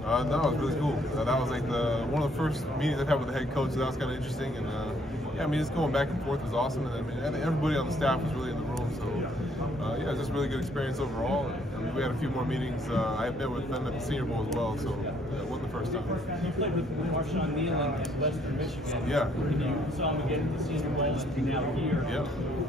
No, it was really cool. That was like one of the first meetings I've had with the head coach, so that was kind of interesting. And yeah, I mean, just going back and forth was awesome. And I mean, everybody on the staff was really in the room, so yeah, just really good experience overall. And, I mean, we had a few more meetings. I had met with them at the Senior Bowl as well, so it wasn't the first time. You played with Marshawn Nealon in Western Michigan. Yeah. You saw him again at the Senior Bowl and now here. Yeah.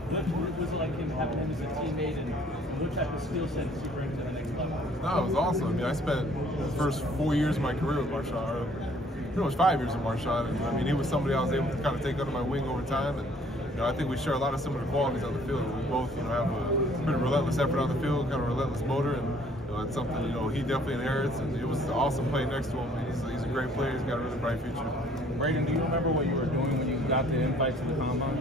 What was it like having him as a teammate, and what type of skill set does he bring to the next level? No, it was awesome. I mean, I spent the first 4 years of my career with Marshawn, or pretty much 5 years with Marshawn. And, I mean, he was somebody I was able to kind of take under my wing over time. And I think we share a lot of similar qualities on the field. We both, have a pretty relentless effort on the field, kind of relentless motor, and it's something he definitely inherits. And it was awesome playing next to him. He's a great player. He's got a really bright future. Braden, do you remember what you were doing when you got the invite to the combine?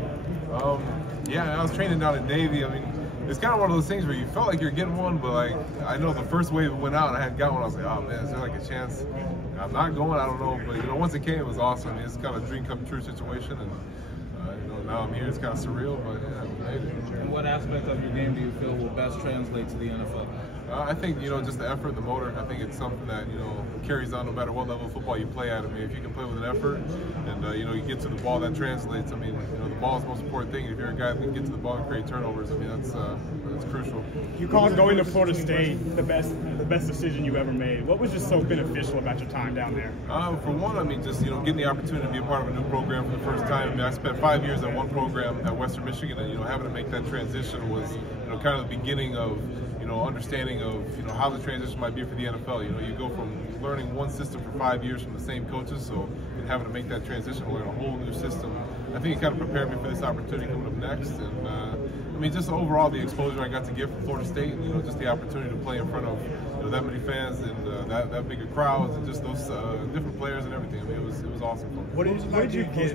Yeah, I was training down in Navy. I mean, it's kind of one of those things where you felt like you're getting one, but like I know the first wave went out and I hadn't got one. I was like, oh man, is there like a chance? I'm not going. I don't know, but once it came, it was awesome. I mean, it's kind of a dream come true situation, and now I'm here. It's kind of surreal, but yeah, I made it. And what aspect of your game do you feel will best translate to the NFL? I think just the effort, the motor. I think it's something that carries on no matter what level of football you play at. I mean, if you can play with an effort, and you get to the ball, that translates. I mean, the ball is the most important thing. If you're a guy that can get to the ball and create turnovers, I mean, that's crucial. You called going to Florida State the best decision you ever made. What was just so beneficial about your time down there? For one, I mean, just getting the opportunity to be a part of a new program for the first time. I mean, I spent 5 years at one program at Western Michigan, and having to make that transition was kind of the beginning of understanding of how the transition might be for the NFL. You go from learning one system for 5 years from the same coaches, so having to make that transition to learn a whole new system, I think it kind of prepared me for this opportunity coming up next. And I mean, just overall the exposure I got to get from Florida State, and just the opportunity to play in front of that many fans and that big of crowds and just those different players and everything. I mean, it was awesome for me. What did you get?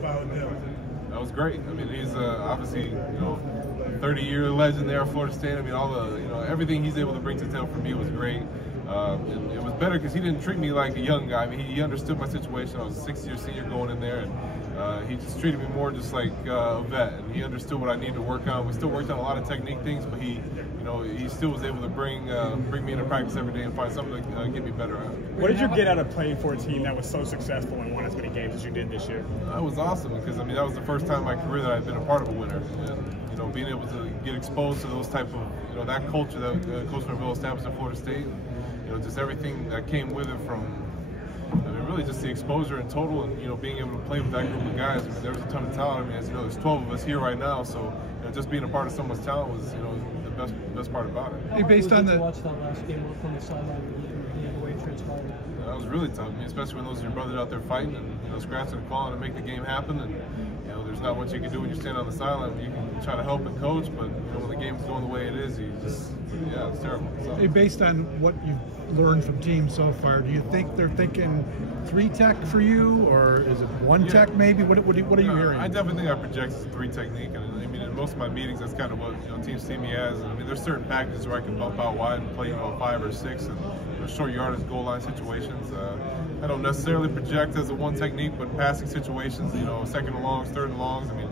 That was great. I mean, he's obviously 30-year legend there at Florida State. I mean, all the everything he's able to bring to town for me was great. And it was better because he didn't treat me like a young guy. I mean, he understood my situation. I was a 6th-year senior going in there, and he just treated me more just like a vet. And he understood what I needed to work on. We still worked on a lot of technique things, but he still was able to bring me into practice every day and find something to get me better at. What did you get out of playing for a team that was so successful and won as many games as you did this year? It was awesome because I mean that was the first time in my career that I'd been a part of a winner, and being able to get exposed to those type of that culture that Coach Norvell established at Florida State, and, just everything that came with it from. I mean, really just the exposure in total, and being able to play with that group of guys. I mean, there was a ton of talent. I mean, as you know, there's 12 of us here right now, so just being a part of someone's talent was the best part about it. Hey, based on the watch that last game from the sideline, the way it transpired. That was really tough. I mean, especially when those are your brothers out there fighting and scratching and clawing to make the game happen. And there's not much you can do when you stand on the sideline. You can try to help and coach, but when the game's going the way it is, it's terrible. So. Hey, based on what you've learned from teams so far, do you think they're thinking 3 tech for you, or is it 1 tech maybe? What are you hearing? I definitely think I project 3 technique, and I mean in most of my meetings that's kind of what teams see me as. And, I mean, there's certain packages where I can bump out wide and play 5 or 6 and short yardage goal line situations. I don't necessarily project as a 1 technique, but passing situations, 2nd and longs, 3rd and longs. I mean,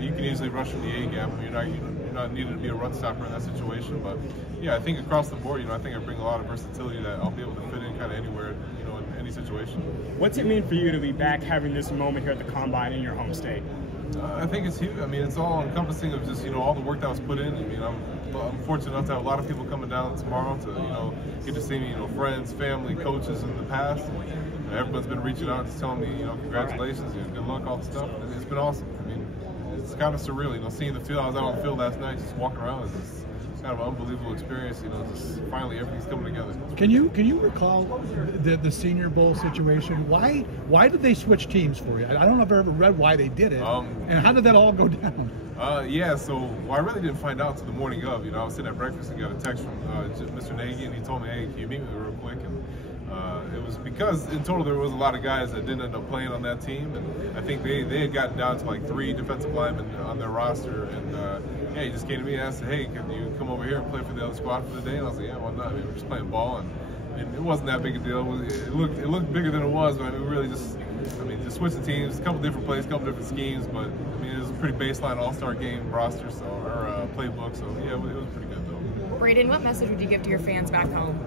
you can easily rush in the A gap. I mean, you're not needed to be a run stopper in that situation. But yeah, I think across the board, I think I bring a lot of versatility that I'll be able to fit in kind of anywhere, in any situation. What's it mean for you to be back having this moment here at the Combine in your home state? I think it's huge. I mean, it's all encompassing of just all the work that was put in. I mean, I'm fortunate enough to have a lot of people coming down tomorrow to get to see me. Friends, family, coaches in the past. And everyone's been reaching out, just telling me congratulations, good luck, all the stuff. It's been awesome. I mean, it's kind of surreal. Seeing the field. I was out on the field last night, just walking around. It's kind of an unbelievable experience. Just finally everything's coming together. Can you recall the Senior Bowl situation? Why did they switch teams for you? I don't know if I've ever read why they did it. And how did that all go down? Yeah, so I really didn't find out until the morning of. I was sitting at breakfast and got a text from Mr. Nagy, and he told me, "Hey, can you meet me real quick?" And it was because in total there was a lot of guys that didn't end up playing on that team, and I think they had gotten down to like 3 defensive linemen on their roster, and yeah, he just came to me and asked, "Hey, can you come over here and play for the other squad for the day?" And I was like, "Yeah, why not? I mean, we're just playing ball," and it wasn't that big a deal. It looked bigger than it was, but I mean, really just switching teams, a couple different plays, a couple different schemes, but I mean, it was a pretty baseline all-star game roster, or playbook, so yeah, it was pretty good though. Braden, what message would you give to your fans back home?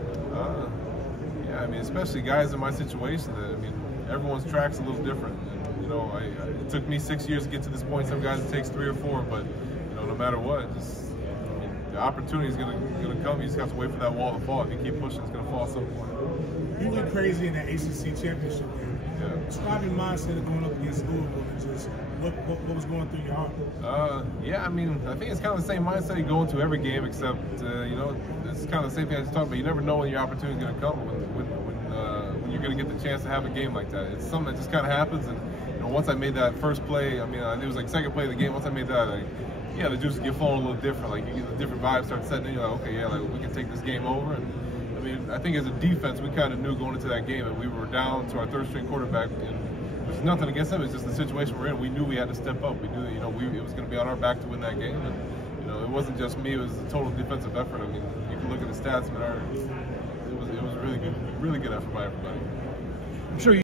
Yeah, Yeah, I mean, especially guys in my situation. I mean, everyone's track's a little different. And, you know, it took me 6 years to get to this point. Some guys it takes 3 or 4, but you know, no matter what, just I mean, the opportunity is gonna come. You just have to wait for that wall to fall. If you keep pushing, it's gonna fall at some point. You went crazy in the ACC championship game. Yeah. Describe your mindset of going up against Louisville and just what was going through your heart? Yeah, I mean, I think it's kind of the same mindset you go into every game, except you know, it's kind of the same thing I just talked about. You never know when your opportunity is going to come, when you're going to get the chance to have a game like that. It's something that just kind of happens, and you know, once I made that first play, I mean, it was like second play of the game. Once I made that, like, yeah, the juices get flowing a little different. Like you get the different vibes start setting in. You're like, okay, yeah, like we can take this game over. And I mean, I think as a defense, we kind of knew going into that game that we were down to our third-string quarterback, and there's nothing against him. It's just the situation we're in. We knew we had to step up. We knew that, you know, it was going to be on our back to win that game. And you know, it wasn't just me. It was a total defensive effort. I mean, you can look at the stats, but it was a really good effort by everybody.